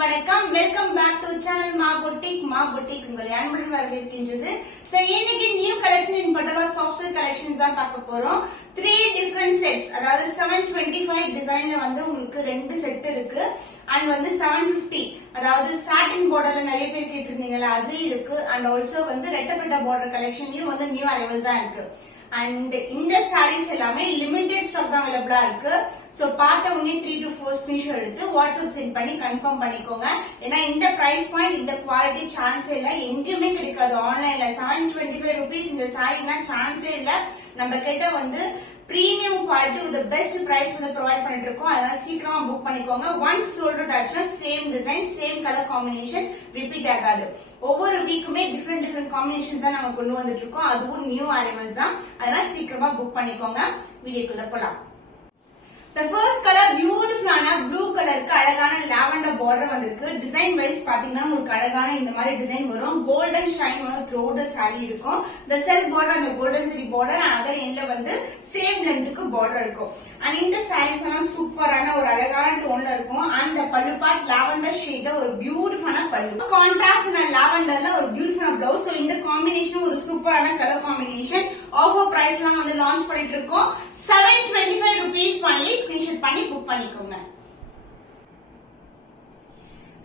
வணக்கம் welcome back to channel மா boutique உங்களை அன்புடன் வரவேற்கின்றது. சோ இன்னைக்கு நியூ கலெக்ஷன் இன் பட்டோலா சாஃப்ட் சில்க் கலெக்ஷன்ஸ் தான் பார்க்க போறோம். 3 டிஃபரண்ட் செட்ஸ், அதாவது 725 டிசைன்ல வந்து உங்களுக்கு ரெண்டு செட் இருக்கு. அண்ட் வந்து 750, அதாவது சாட்டின் பார்டர்ல நிறைய பேர் கேட்டிருந்தீங்கல்ல, அது இருக்கு. அண்ட் ஆல்சோ வந்து ரெட்டப்பட்ட பார்டர் கலெக்ஷன்லயும் வந்து நியூ அரைவல்ஸ் தான் இருக்கு. அண்ட் இந்த சாரீஸ் எல்லாமே லிமிடெட் ஸ்டாக் தான் அவைலபிளா இருக்கு. சோ பார்த்த உடனே 3 to 4 ஸ்கிரீன்ஷாட் எடுத்து வாட்ஸ்அப் சென்ட் பண்ணி கன்ஃபார்ம் பண்ணிக்கோங்க. ஏன்னா இந்த பிரைஸ் பாயிண்ட், இந்த குவாலிட்டி சான்ஸே இல்ல, எங்கேயுமே கிடைக்காது ஆன்லைன்ல. 725 rupees இந்த சாரீனா சான்ஸே இல்ல. நம்ம கிட்ட வந்து premium quality with best price வந்து ப்ரொவைட் பண்ணிட்டு இருக்கோம். அதனால சீக்கிரமா புக் பண்ணிக்கோங்க. ஒன்ஸ் சோல்ட் அவுட் ஆச்சுன்னா same design, same colour combination repeat ஆகாது. ஒவ்வொரு வீக்குமே டிஃபரெண்ட் காம்பினேஷன்ஸ் தான் நாங்க கொண்டு வந்துட்டு இருக்கோம். அதுவும் நியூ அரைவல்ஸ் தான். அதனால சீக்கிரமா புக் பண்ணிக்கோங்க. வீடியோக்குள்ள போலாம். The first color பியூட்டிஃபுல்லான ப்ளூ கலருக்கு அழகான லாவெண்டர் பார்டர் வந்திருக்கு. டிசைன் வைஸ் பாத்தீங்கன்னா உங்களுக்கு அழகான இந்த மாதிரி டிசைன் வரும். கோல்டன் ஷைன் வந்து த்ரோட் சாரி இருக்கும். இந்த செல்ஃப் பார்டர், அந்த கோல்டன் சரி பார்டர், அதர் எண்ட்ல வந்து சேம் லென்த்துக்கு பார்டர் இருக்கும். அண்ட் இந்த சாரீஸ் எல்லாம் சூப்பரான ஒரு அழகான டோன்ல இருக்கும். And pallu part lavender shade, ஒரு பியூட்டிஃபுல்லான பல்லு. கான்ட்ராஸ்ட் லாவெண்டர்ல ஒரு பியூட்டிஃபுல்லான பிளவுஸ். சோ இந்த காம்பினேஷன் ஒரு சூப்பரான கலர் காம்பினேஷன். ஆஃபர் பிரைஸ் எல்லாம் வந்து லான்ச் பண்ணிட்டு இருக்கோம். 725 rupees only. ஸ்கிரீன்ஷாட் பண்ணி புக் பண்ணிக்கோங்க.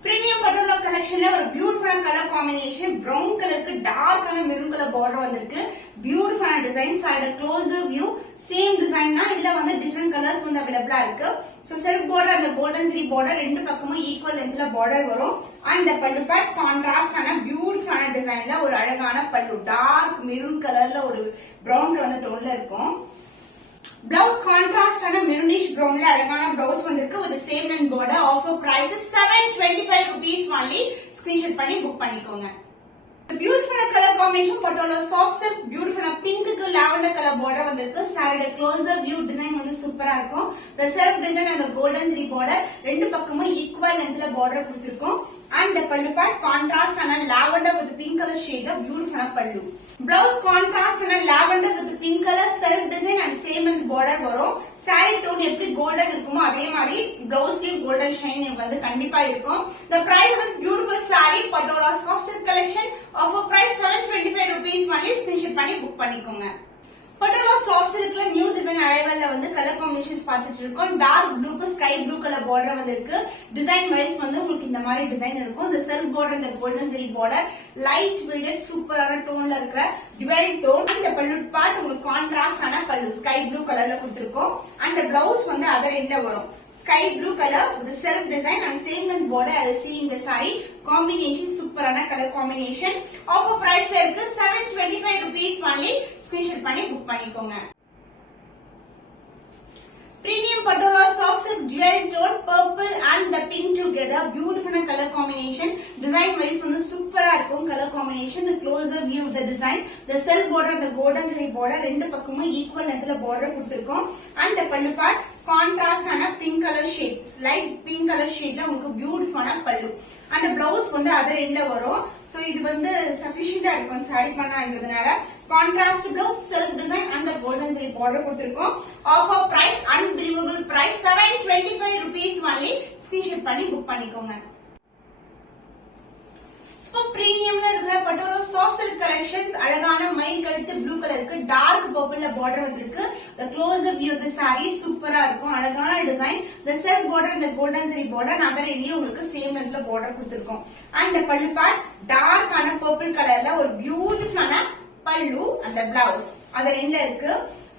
பிரீமியம் பட்டோலா கலெக்ஷன்ல ஒரு பியூட்டிஃபுல்லான கலர் காம்பினேஷன். பிரவுன் கலருக்கு டார்க்கான மெரூன் கலர் பார்டர் வந்திருக்கு. பியூட்டிஃபுல்லான design. Side closer view same design தான். இதுல வந்து டிஃபரெண்ட் கலர்ஸ் வந்து அவைலபிளா இருக்கு. சோ செல்ஃப் பார்டர், அந்த கோல்டன் சரி பார்டர் ரெண்டு பக்கமும் ஈக்குவல் லென்த்ல பார்டர் வரும். அண்ட் பல்லு பார்ட் கான்ட்ராஸ்டான பியூட்டிஃபுல்லான டிசைன்ல ஒரு அழகான பல்லு. டார்க் மெரூன் கலர்ல ஒரு பிரவுன் கலர் டோன்ல இருக்கும். பிளவுஸ் கான்ட்ராஸ்டான மெரூனிஷ் பிரவுன்ல அழகான பிளவுஸ் வந்திருக்கு. With same length border. Offer price 725 rupees only. Screenshot பண்ணி புக் பண்ணிக்கோங்க. பியூட்டிஃபுல்லான colour combination Patola soft silk. பியூட்டிஃபுல்லான பிங்க்கு லாவெண்டர் கலர் பார்டர் வந்திருக்கு. சாரியோட க்ளோசர் வியூ டிசைன் வந்து சூப்பரா இருக்கும். இந்த செல்ஃப் டிசைன், அந்த கோல்டன் சரி பார்டர் ரெண்டு பக்கமும் ஈக்குவல் லென்த்ல பார்டர் கொடுத்திருக்கோம். And the pallu part contrast and lavender with pink color shade of beautiful pallu. Blouse contrast and lavender with pink color self design and same in border varum. Saree tone eppadi golden irukumo adhe mari blouse ku golden shine வந்து கண்டிப்பா இருக்கும். The price is beautiful saree patola soft silk collection. Offer price 725 rupees only. Screenshot பண்ணி book பண்ணிக்கோங்க. Patola soft சில்க்ல new design அரைவல்ல வந்து colour combinations பார்த்துட்டு இருக்கோம். டார்க் ப்ளூக்கு ஸ்கை ப்ளூ கலர் பார்டர் வந்து இருக்கு. டிசைன் வைஸ் வந்து உங்களுக்கு இந்த மாதிரி டிசைன் இருக்கும். இந்த செல்ஃப் பார்டர், இந்த golden zari border light weighted சூப்பரான டோன்ல இருக்கிற டிவைல் டோன். அந்த பல்லு பார்ட் உங்களுக்கு கான்ட்ராஸ்டான பல்லு ஸ்கை ப்ளூ கலர்ல கொடுத்திருக்கோம். அந்த பிளவுஸ் வந்து அதர் எண்ட்ல வரும். Sky blue color with self design and same length border. I will see in the saree combination. சூப்பரான கலர் காம்பினேஷன். ஆஃபர் பிரைஸ்ல இருக்கு. 725 rupees only. ஸ்கிரீன்ஷாட் பண்ணி புக் பண்ணிக்கோங்க. Premium Patola soft silk dual tone purple and the pink together. Beautiful color combination. Design wise வந்து சூப்பரா இருக்கும் color combination. The closer view of the design. The self border, the golden zari border ரெண்டு பக்கமும் equal லென்த்ல border கொடுத்திருக்கோம். And the pallu part contrast ஆன pink color shade, light pink color shade ல உங்களுக்கு பியூட்டிஃபுல்லான பல்லு. அந்த பிளவுஸ் வந்து அதர் எண்ட்ல வரும். சோ இது வந்து சஃபிஷியன்ட்டா இருக்கும் சாரி பண்ணான்றதுனால. கான்ட்ராஸ்ட் பிளவுஸ், செல்ஃப் டிசைன் அந்த கோல்டன் சரி பார்டர் கொடுத்திருக்கோம். Offer price unbelievable price 725 rupees only. Screenshot பண்ணி புக் பண்ணிக்கோங்க. சூப்பர் பிரீமியம்ல இருக்கிற பட்டோலா சாஃப்ட் சில்க் கலெக்ஷன்ஸ். அழகான மயில் கழுத்து ப்ளூ கலருக்கு டார்க் பர்பிள்ல பார்டர் வந்திருக்கு. The closer view of the saree சூப்பரா இருக்கும். அழகான design. The self border, the golden zari border other எண்ட்லயும் உங்களுக்கு சேம் லென்த்ல பார்டர் கொடுத்திருக்கோம். And the pallu part dark ஆன பர்பிள் கலர்ல ஒரு பியூட்டிஃபுல்லான பல்லு. அந்த பிளவுஸ் அதர் எண்ட்ல இருக்கு.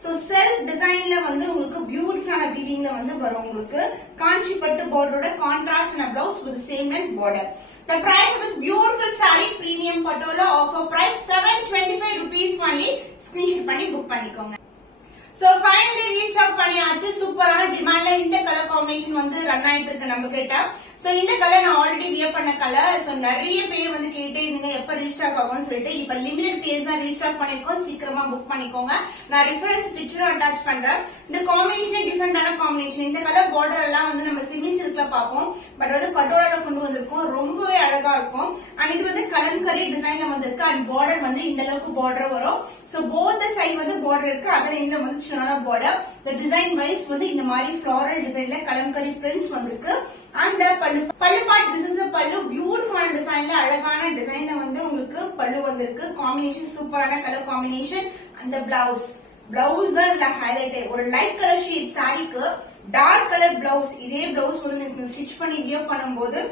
சோ செல்ஃப் டிசைன்ல வந்து உங்களுக்கு பியூட்டிஃபுல்லான வீவிங்ல வந்து வரும். உங்களுக்கு காஞ்சி பட்டு பார்டரோட கான்ட்ராஸ்டான blouse with same length border. The price of this beautiful saree premium patola offer price 725 rupees only. Screenshot பண்ணி book பண்ணிக்கோங்க. So finally restock பண்ணியாச்சு. சூப்பரான டிமாண்ட்ல இந்த கலர் காம்பினேஷன் வந்து ரன் ஆயிட்டு இருக்கு நம்ம கிட்ட. சோ இந்த கலர் நான் ஆல்ரெடி வியர் பண்ண கலர். சோ நிறைய பேர் வந்து கேட்டே இருந்தீங்க எப்ப ரீஸ்டாக் ஆகும்னு சொல்லிட்டு. இப்ப லிமிடெட் பீஸ் தான் ரீஸ்டாக் பண்ணிருக்கோம். சீக்கிரமா புக் பண்ணிக்கோங்க. நான் ரெஃபரன்ஸ் பிக்சரும் அட்டாச் பண்றேன். இந்த காம்பினேஷன் டிஃபரெண்டான காம்பினேஷன். இந்த கலர் பார்டர் எல்லாம் வந்து நம்ம செமி சில்க்ல பாப்போம். பட் வந்து பட்டோலால கொண்டு வந்திருக்கோம். ரொம்பவே அழகா இருக்கும். அண்ட் இது வந்து கலம்கரி டிசைன்ல வந்திருக்கு. அண்ட் பார்டர் வந்து இந்த அளவுக்கு பார்டர் வரும். சோ போத் சைடு வந்து பார்டர் இருக்கு. அதர் எண்ட்ல வந்து சின்ன பார்டர். The design wise வந்து இந்த மாதிரி floral designல கலம்கரி prints வந்திருக்கு. And the pallu part, this is a combination சூப்பரான கலர் காம்பினேஷன். அந்த பிளவுஸ் இதுல ஹைலைட் ஒரு லைட் கலர் ஷேட் சாரிக்கு டார்க் கலர் பிளவுஸ். இதே பிளவுஸ் வந்து நீங்க ஸ்டிச் பண்ணி வியர் பண்ணும்போது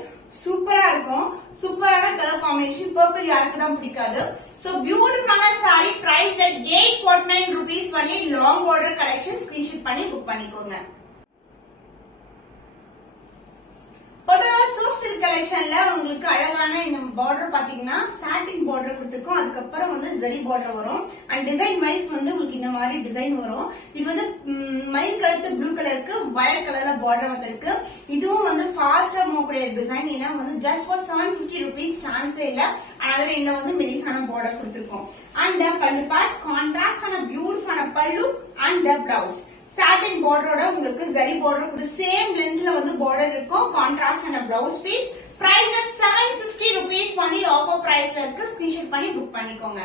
சூப்பரா இருக்கும். சூப்பரான கலர் காம்பினேஷன். பர்பிள் யாருக்கு தான் பிடிக்காது. சோ பியூட்டிஃபுல்லான sari price at 849 rupees only. Long border collection screenshot பண்ணி புக் பண்ணிக்கோங்க. பட்டோலா சூப் சில்க் கலெக்ஷன்ல உங்களுக்கு அழகான இந்த பார்டர் பாத்தீங்கன்னா சாட்டின் பார்டர் கொடுத்திருக்கோம். அதுக்கப்புறம் வந்து ஜரி பார்டர் வரும். அண்ட் டிசைன் வைஸ் வந்து உங்களுக்கு இந்த மாதிரி டிசைன் வரும். இது வந்து மயில் கழுத்து ப்ளூ கலருக்கு வயலட் கலர்ல பார்டர் வந்திருக்கு. இதுவும் வந்து ஃபாஸ்டா மூவ் கூடிய டிசைன். ஏன்னா வந்து ஜஸ்ட் ஃபார் 750 rupees சான்ஸே இல்ல. அதனால இதுல வந்து மெலிசான பார்டர் கொடுத்திருக்கோம். அண்ட் பல்லு பார்ட் கான்ட்ராஸ்டான பியூட்டிஃபுல்லான பல்லு அண்ட் பிளவுஸ். சாட்டின் பார்டரோட உங்களுக்கு ஜரி பார்டர் கூட சேம் லென்த்ல வந்து பார்டர் இருக்கும். Contrast and blouse piece. Price 750 rupees only. Offer பிரைஸ்ல இருக்கு. ஸ்கிரீன்ஷாட் பண்ணி புக் பண்ணிக்கோங்க.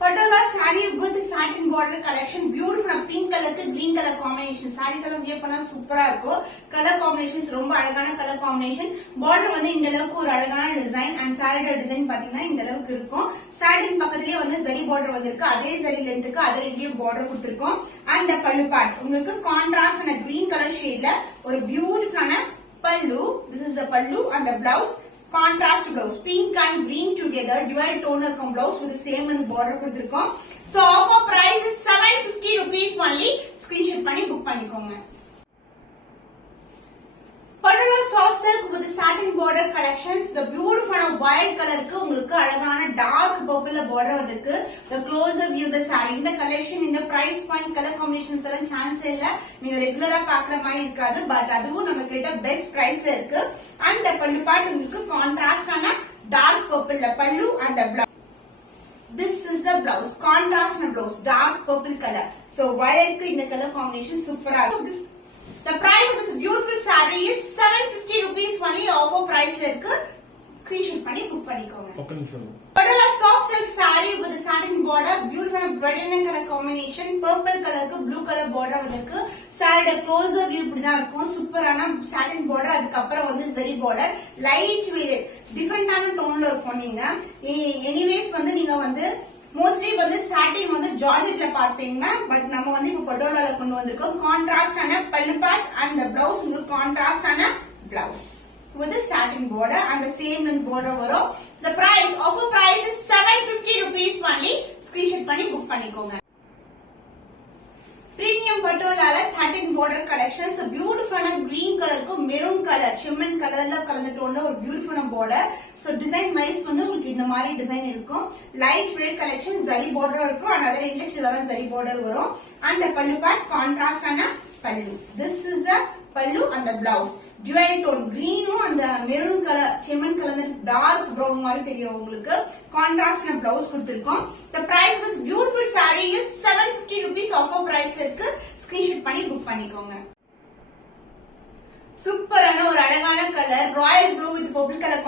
Patola sari with satin border collection. Beautiful pink கலருக்கு கிரீன் கலர் காம்பினேஷன். சாரீஸ் எல்லாம் வியர் பண்ணா சூப்பரா இருக்கும். கலர் காம்பினேஷன்ஸ் ரொம்ப அழகான கலர் காம்பினேஷன். பார்டர் வந்து இந்த அளவுக்கு ஒரு அழகான டிசைன். அண்ட் சாரியோட டிசைன் பாத்தீங்கன்னா இந்த அளவுக்கு இருக்கும். சாட்டின் பக்கத்துலயே வந்து ஜரி பார்டர் வந்திருக்கு. அதே ஜரி லென்த்துக்கு அதே ரெண்டையும் பார்டர் கொடுத்திருக்கோம். அண்ட் பல்லு பார்ட் உங்களுக்கு கான்ட்ராஸ்ட் அண்ட் கிரீன் கலர் ஷேட்ல ஒரு பியூட்டிஃபுல்லான பல்லு. திஸ் இஸ் a பல்லு and a blouse. Contrast blouse, pink and green together, divide tone இருக்கும் blouse with the same and border கொடுத்திருக்கோம். So offer price is 750 rupees only. Screenshot பண்ணி book பண்ணிக்கோங்க. Patola soft silk with satin border collections. The beautiful white கலருக்கு உங்களுக்கு அழகான dark பர்பிள்ல border வந்திருக்கு. The closer view the saree. இந்த collection இந்த price point colour combinations எல்லாம் சான்ஸ் இல்ல. நீங்க ரெகுலரா பாக்குற மாதிரி இருக்காது. பட் அதுவும் நம்ம கிட்ட பெஸ்ட் பிரைஸ்ல இருக்கு. அண்ட் பல்லு பார்ட் உங்களுக்கு கான்ட்ராஸ்டான டார்க் பர்பிள்ல பல்லு and blouse. This is the blouse. Contrast and blouse. Dark purple color. So violet இந்த கலர் காம்பினேஷன் சூப்பரா இருக்கு. The price of this beautiful saree is 750 rupees only. Offer price la irukku. Screenshot பண்ணி book பண்ணிக்கோங்க. Patola soft silk saree with satin border. Beautiful red and color combination. Purple colorக்கு blue color border வந்திருக்கு. saree closer view இப்படி தான் இருக்கும். சூப்பரான satin border. அதுக்கு அப்புறம் வந்து zari border. Light weight டிஃபரண்டான டோன்ல இருக்கும். நீங்க எனிவேஸ் வந்து நீங்க வந்து மோஸ்ட்லி வந்து சாட்டின் வந்து ஜார்ஜெட்ல பார்ப்பீங்க. பட் நம்ம வந்து இப்ப பட்டோலால கொண்டு வந்திருக்கோம். கான்ட்ராஸ்டான பல்லு பார்ட் அண்ட் பிளவுஸ் உங்களுக்கு கான்ட்ராஸ்டான blouse with the satin border and the same length border வரும். The price offer price is 750 rupees only. Screenshot பண்ணி book பண்ணிக்கோங்க. Premium பட்டோலால satin border collections. Beautiful green கலருக்கு மெரூன் கலர் ஷிம்மன் கலர்ல கலந்த டோன்ல ஒரு beautiful border. So design wise வந்து உங்களுக்கு இந்த மாதிரி டிசைன் இருக்கும். Light red collection zari border இருக்கும். and other இண்டெக்ஸ்ல தான் zari border வரும். and the pallu part contrast ஆன pallu. This is a pallu and the blouse. Dual tone green and the maroon color ஷிம்மன் கலந்த dark brown மாதிரி தெரியும் உங்களுக்கு. Contrast ஆன blouse கொடுத்திருக்கோம். The price of this beautiful saree is 750 rupees. Offer price இருக்கு. Screenshot பண்ணி book பண்ணிக்கோங்க. சூப்பரான ஒரு அழகான colour royal blue with purple colour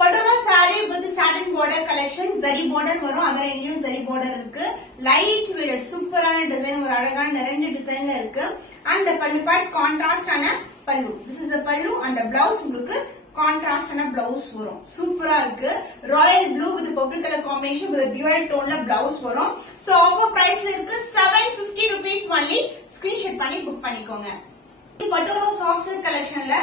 patola saree with satin border collection. zari border வரும். அதர் எண்ணியும் zari border இருக்கு. லைட் weighted சூப்பரான டிசைன் ஒரு அழகான நிறைஞ்ச டிசைன்ல இருக்கு. and the pallu part contrast ஆன பல்லு. This is a pallu and the blouse உங்களுக்கு கான்ட்ராஸ்ட் ஆன பிளவுஸ் வரும். சூப்பரா இருக்கு. Royal blue with purple colour combination with dual டோன்ல பிளவுஸ் வரும். சோ ஆஃபர் பிரைஸ்ல இருக்கு 750 rupees only. ஸ்கிரீன்ஷாட் பண்ணி புக் பண்ணிக்கோங்க. பட்டோலா சாஃப்ட் சில்க் கலெக்ஷன்ல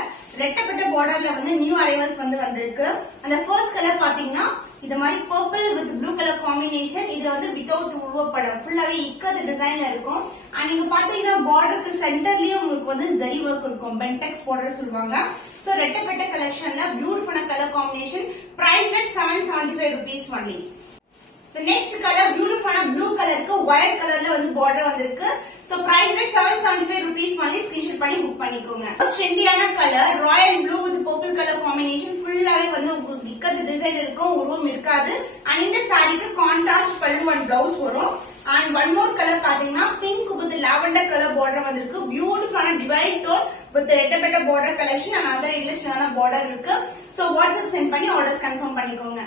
ரெட்டப்பட்ட பார்டர்ல வந்து நியூ அரைவல்ஸ் வந்து வந்திருக்கு. அந்த ஃபர்ஸ்ட் கலர் பாத்தீங்கன்னா இந்த மாதிரி purple with blue colour combination. இதுல வந்து வித்தவுட் உருவப்படம் ஃபுல்லாவே இக்கட் டிசைன்ல இருக்கும். அண்ட் நீங்க பாத்தீங்கன்னா பார்டருக்கு சென்டர்லயே உங்களுக்கு வந்து ஜரி ஒர்க் இருக்கும். பென்டெக்ஸ் பார்டர் சொல்லுவாங்க. சோ ரெட்டப்பட்ட கலெக்ஷன்ல beautiful colour combination. Price at 775 rupees only. The next color beautiful blue கலருக்கு வயலட் கலர்ல வந்து பார்டர் வந்திருக்கு. So price at 775 rupees only. Screenshot பண்ணி book பண்ணிக்கோங்க. ட்ரெண்டியான colour royal blue with purple colour combination ஃபுல்லாவே வந்து உங்களுக்கு இக்கட் டிசைன் இருக்கும். உருவம் இருக்காது. and இந்த சாரிக்கு கான்ட்ராஸ்ட் பல்லு and blouse வரும். and one more color பாத்தீங்கன்னா pink with lavender colour border வந்திருக்கு. பியூட்டிஃபுல்லான டிவைட் டோன் with ரெட்டப்பட்ட border collection and other இங்கிலீஷ்லான border இருக்கு. So WhatsApp சென்ட் பண்ணி ஆர்டர்ஸ் கன்ஃபார்ம் பண்ணிக்கோங்க.